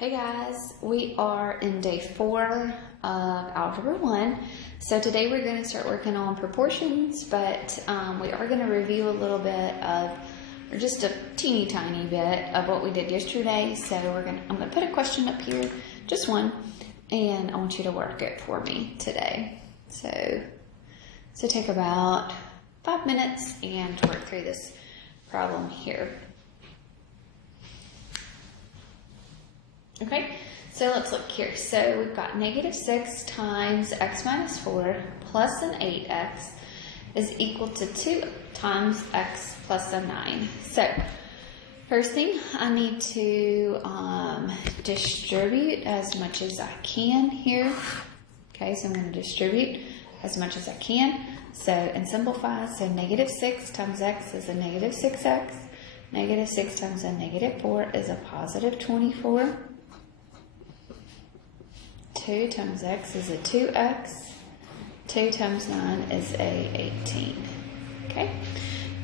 Hey guys, we are in day 4 of Algebra 1. So today we're going to start working on proportions, but we are going to review a little bit of, or just a teeny tiny bit of what we did yesterday. So I'm going to put a question up here, just one, and I want you to work it for me today. So take about 5 minutes and work through this problem here. Okay, so let's look here. So we've got -6 times x minus 4 plus an 8x is equal to 2 times x plus a 9. So first thing, I need to distribute as much as I can here. Okay, so I'm going to distribute as much as I can. So, and simplify, so -6 times x is a -6x. -6 times a -4 is a positive 24. 2 times x is a 2x. 2 times 9 is a 18. Okay?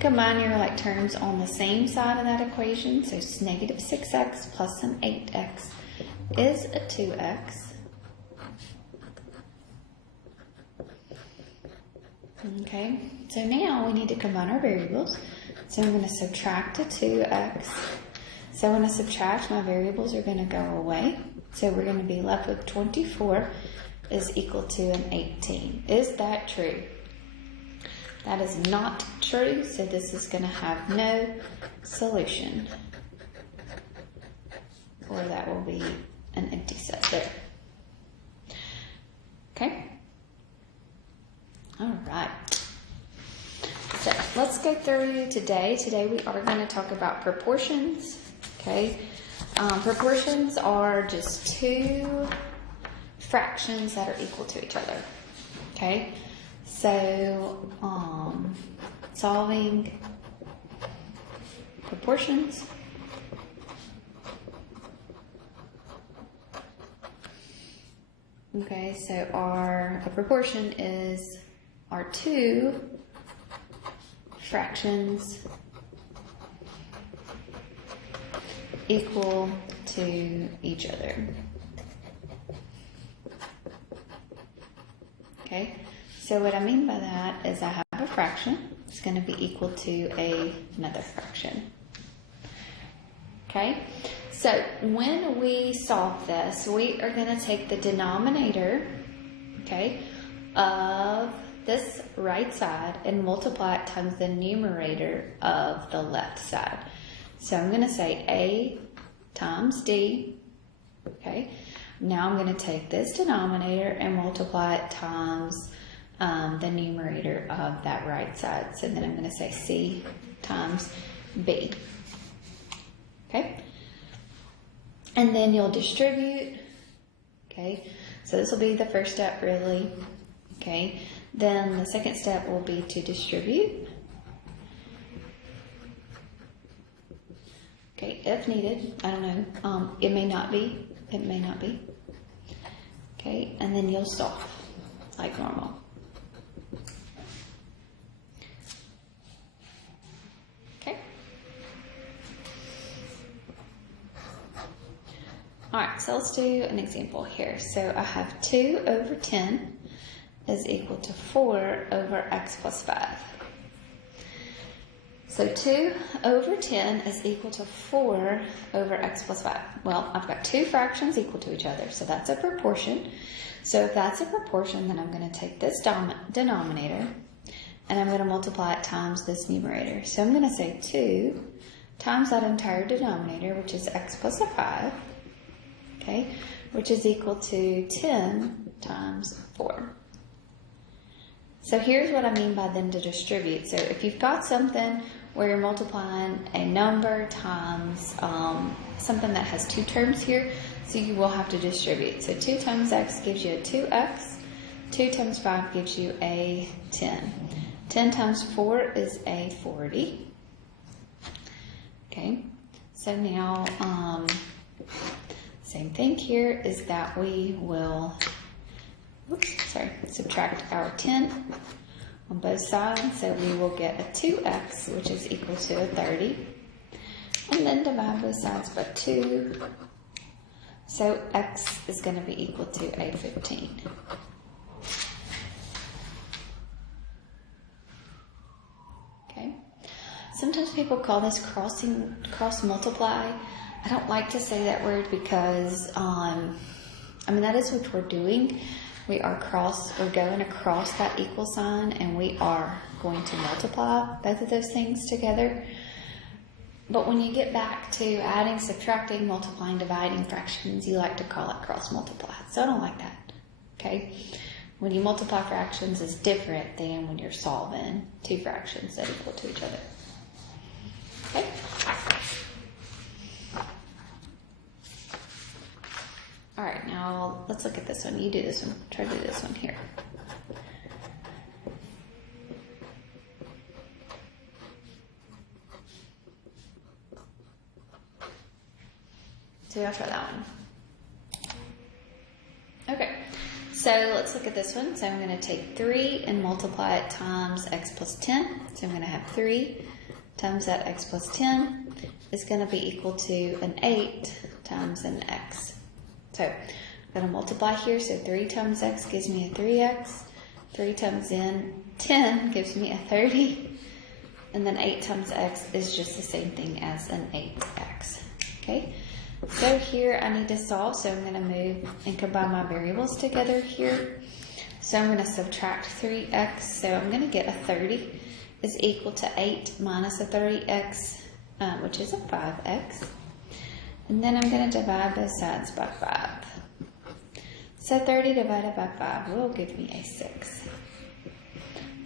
Combine your like terms on the same side of that equation. So it's -6x plus an 8x is a 2x. Okay? So now we need to combine our variables. So I'm going to subtract a 2x. So when I subtract, my variables are going to go away. So we're going to be left with 24 is equal to an 18. Is that true? That is not true, so this is going to have no solution. Or that will be an empty set there. Okay? All right. So let's go through today. Today we are going to talk about proportions. Okay? Proportions are just two fractions that are equal to each other. Okay, so solving proportions. Okay, so a proportion is our two fractions equal to each other. Okay, so what I mean by that is I have a fraction. It's going to be equal to another fraction. Okay, so when we solve this, we are going to take the denominator, okay, of this right side and multiply it times the numerator of the left side. So I'm going to say A times D, okay? Now I'm going to take this denominator and multiply it times the numerator of that right side. So then I'm going to say C times B, okay? And then you'll distribute, okay? So this will be the first step really, okay? Then the second step will be to distribute. Okay, if needed, I don't know, it may not be, okay, and then you'll solve like normal. Okay. All right, so let's do an example here. So I have 2 over 10 is equal to 4 over x plus 5. So 2 over 10 is equal to 4 over x plus 5. Well, I've got two fractions equal to each other, so that's a proportion. So if that's a proportion, then I'm going to take this denominator and I'm going to multiply it times this numerator. So I'm going to say 2 times that entire denominator, which is x plus a 5, okay, which is equal to 10 times 4. So here's what I mean by then to distribute. So if you've got something where you're multiplying a number times something that has two terms here, so you will have to distribute. So 2 times x gives you a 2x. 2 times 5 gives you a 10. 10 times 4 is a 40. Okay, so now same thing here is that we will subtract our 10 on both sides, so we will get a 2x, which is equal to a 30. And then divide both sides by 2. So x is going to be equal to a 15. Okay. Sometimes people call this cross multiply. I don't like to say that word because, that is what we're doing. We're going across that equal sign, and we are going to multiply both of those things together. But when you get back to adding, subtracting, multiplying, dividing fractions, you like to call it cross multiply. So I don't like that. Okay? When you multiply fractions, it's different than when you're solving two fractions that equal to each other. Okay? All right, now let's look at this one. You do this one. Try to do this one here. So I'll try that one. Okay, so let's look at this one. So I'm going to take 3 and multiply it times x plus 10. So I'm going to have 3 times that x plus 10 is going to be equal to an 8 times an x. So I'm going to multiply here. So 3 times x gives me a 3x. 3 times 10 gives me a 30. And then 8 times x is just the same thing as an 8x. Okay? So here I need to solve, so I'm going to move and combine my variables together here. So I'm going to subtract 3x, so I'm going to get a 30 is equal to 8 minus a 30x, which is a 5x. And then I'm going to divide both sides by 5. So 30 divided by 5 will give me a 6.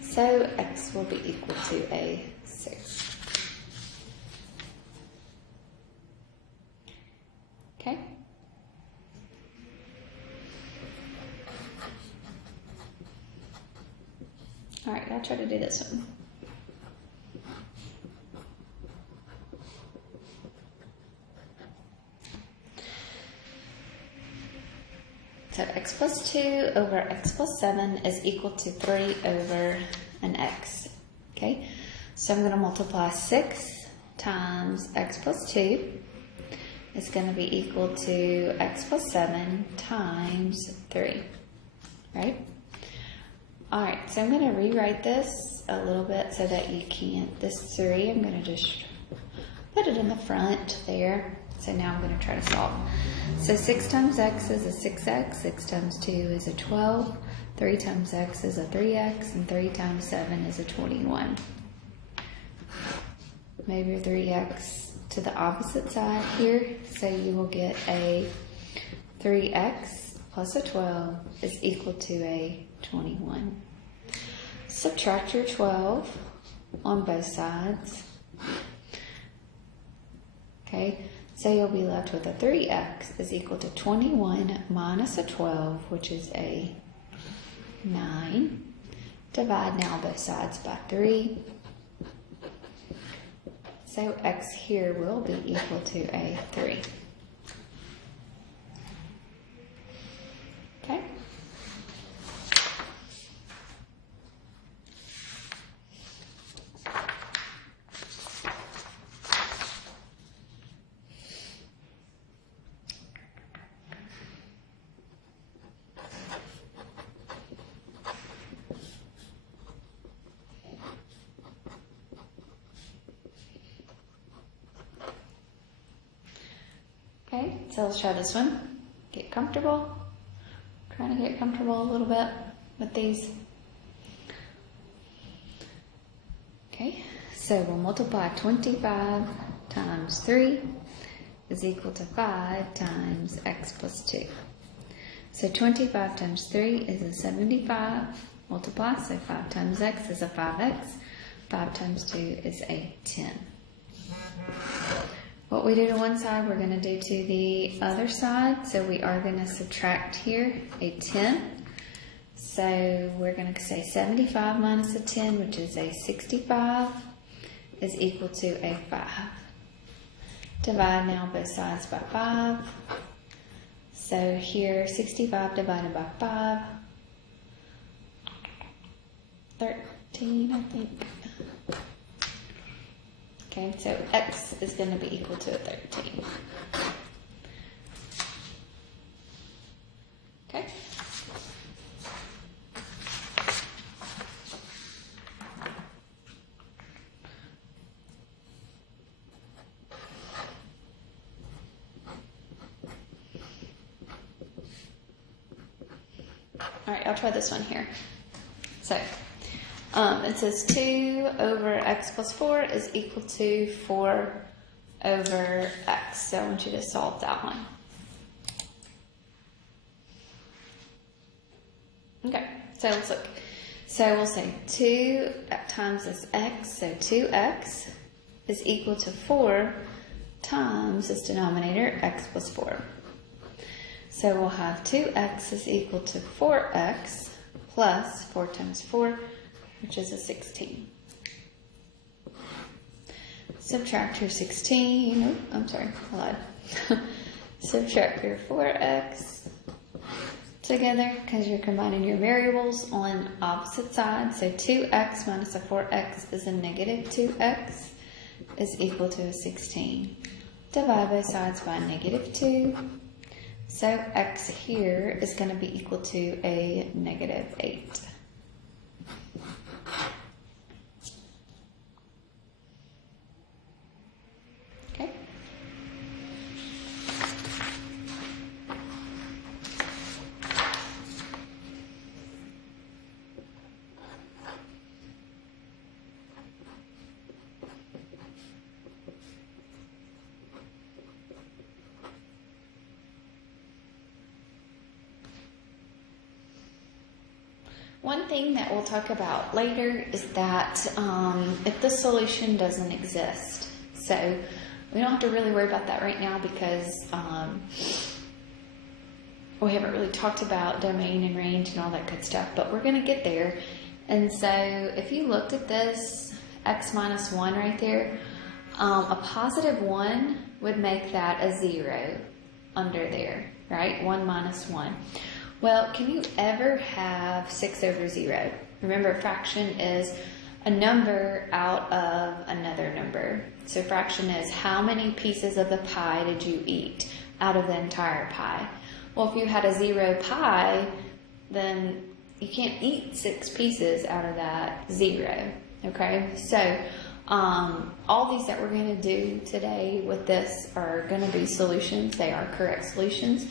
So x will be equal to a 6. Okay. All right, I'll try to do this one. So x plus 2 over x plus 7 is equal to 3 over an x. Okay, so I'm going to multiply 6 times x plus 2. It's going to be equal to x plus 7 times 3, right? All right, so I'm going to rewrite this a little bit so that you can't, this 3, I'm going to just put it in the front there. So now I'm going to try to solve. So 6 times x is a 6x, 6 times 2 is a 12, 3 times x is a 3x, and 3 times 7 is a 21. Move your 3x to the opposite side here, so you will get a 3x plus a 12 is equal to a 21. Subtract your 12 on both sides. Okay, so you'll be left with a 3x is equal to 21 minus a 12, which is a 9. Divide now both sides by 3. So x here will be equal to a 3. Okay? Okay, so let's try this one. Get comfortable. Trying to get comfortable a little bit with these. Okay, so we'll multiply 25 times 3 is equal to 5 times x plus 2. So 25 times 3 is a 75. Multiply, so 5 times x is a 5x. 5 times 2 is a 10. What we do to one side, we're going to do to the other side. So we are going to subtract here a 10. So we're going to say 75 minus a 10, which is a 65, is equal to a 5. Divide now both sides by 5. So here, 65 divided by 5, 13, I think. Okay, so x is going to be equal to a 13. All right, I'll try this one here. So, it says 2 over x plus 4 is equal to 4 over x. So I want you to solve that one. Okay, so let's look. So we'll say 2 times this x, so 2x is equal to 4 times this denominator, x plus 4. So we'll have 2x is equal to 4x plus 4 times 4, which is a 16. Subtract your 16, oh, I'm sorry, I lied. Subtract your 4x together because you're combining your variables on opposite sides. So 2x minus a 4x is a negative 2x is equal to a 16. Divide both sides by negative 2. So x here is going to be equal to a negative 8. Okay. One thing that we'll talk about later is that if the solution doesn't exist, so we don't have to really worry about that right now because we haven't really talked about domain and range and all that good stuff, but we're going to get there. And so if you looked at this x minus 1 right there, a positive 1 would make that a 0 under there, right? 1 minus 1. Well, can you ever have 6 over 0? Remember, a fraction is a number out of another number. So fraction is how many pieces of the pie did you eat out of the entire pie? Well, if you had a 0 pie, then you can't eat 6 pieces out of that 0, okay? So all these that we're going to do today with this are going to be solutions. They are correct solutions.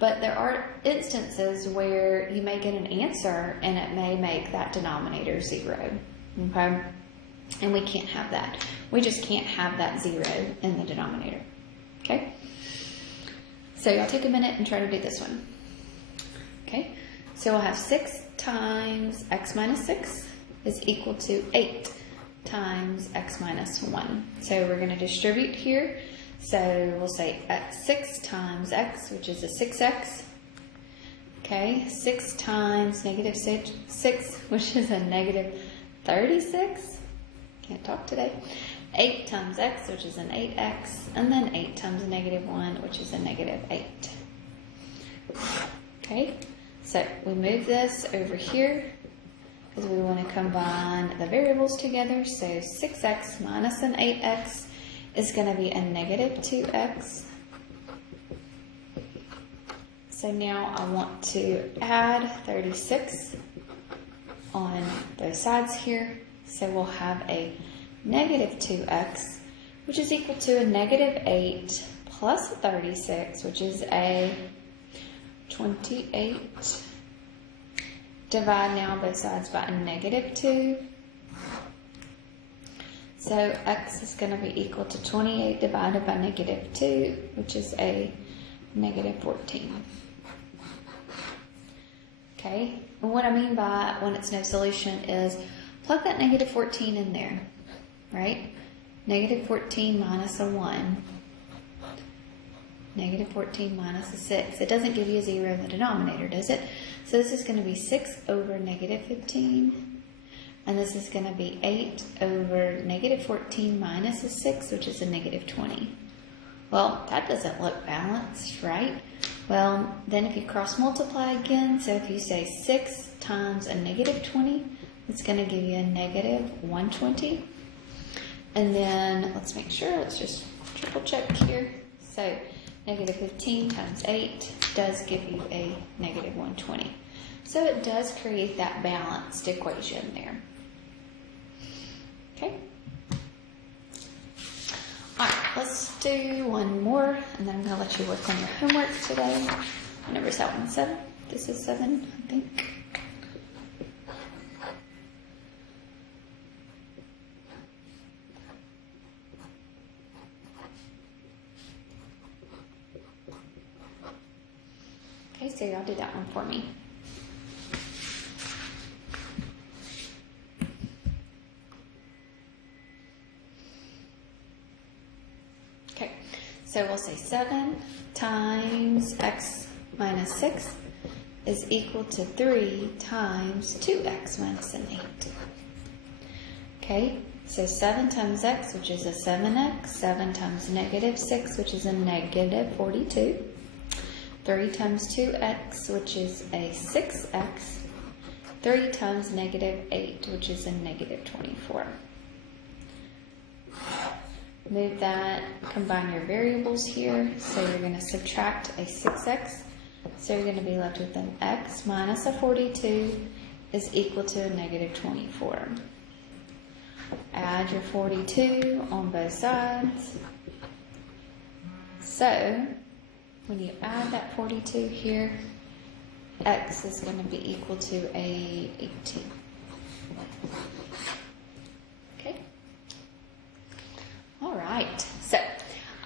But there are instances where you may get an answer and it may make that denominator 0, okay? And we can't have that. We just can't have that 0 in the denominator, okay? So y'all take a minute and try to do this one, okay? So we'll have 6 times x minus 6 is equal to 8 times x minus 1. So we're going to distribute here. So we'll say 6 times x, which is a 6x. Okay, 6 times negative 6, which is a negative 36. Can't talk today. 8 times x, which is an 8x. And then 8 times negative 1, which is a negative 8. Okay, so we move this over here because we want to combine the variables together. So 6x minus an 8x is going to be a negative 2x. So now I want to add 36 on both sides here. So we'll have a negative 2x, which is equal to a negative 8 plus a 36, which is a 28. Divide now both sides by a negative 2. So x is going to be equal to 28 divided by negative 2, which is a negative 14. Okay, and what I mean by when it's no solution is plug that negative 14 in there, right? Negative 14 minus a 1. Negative 14 minus a 6. It doesn't give you a 0 in the denominator, does it? So this is going to be 6 over negative 15. And this is going to be 8 over negative 14 minus a 6, which is a negative 20. Well, that doesn't look balanced, right? Well, then if you cross multiply again, so if you say 6 times a negative 20, it's going to give you a negative 120. And then, let's make sure, let's just triple check here. So, negative 15 times 8 does give you a negative 120. So it does create that balanced equation there. Okay. All right, let's do one more, and then I'm going to let you work on your homework today. What number is that one? 7? This is 7, I think. Okay, so y'all do that one for me. Okay, so we'll say 7 times x minus 6 is equal to 3 times 2x minus an 8. Okay, so 7 times x, which is a 7x, 7 times negative 6, which is a negative 42, 3 times 2x, which is a 6x, 3 times negative 8, which is a negative 24. Move that, combine your variables here, so you're going to subtract a 6x, so you're going to be left with an x minus a 42 is equal to a negative 24. Add your 42 on both sides. So, when you add that 42 here, x is going to be equal to a 18. Okay? All right. So,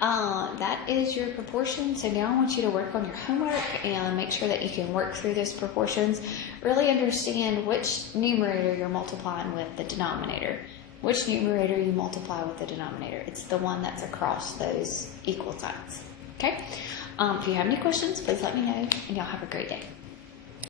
that is your proportion. So now I want you to work on your homework and make sure that you can work through those proportions. Really understand which numerator you're multiplying with the denominator. Which numerator you multiply with the denominator. It's the one that's across those equal signs. Okay? If you have any questions, please let me know, and y'all have a great day.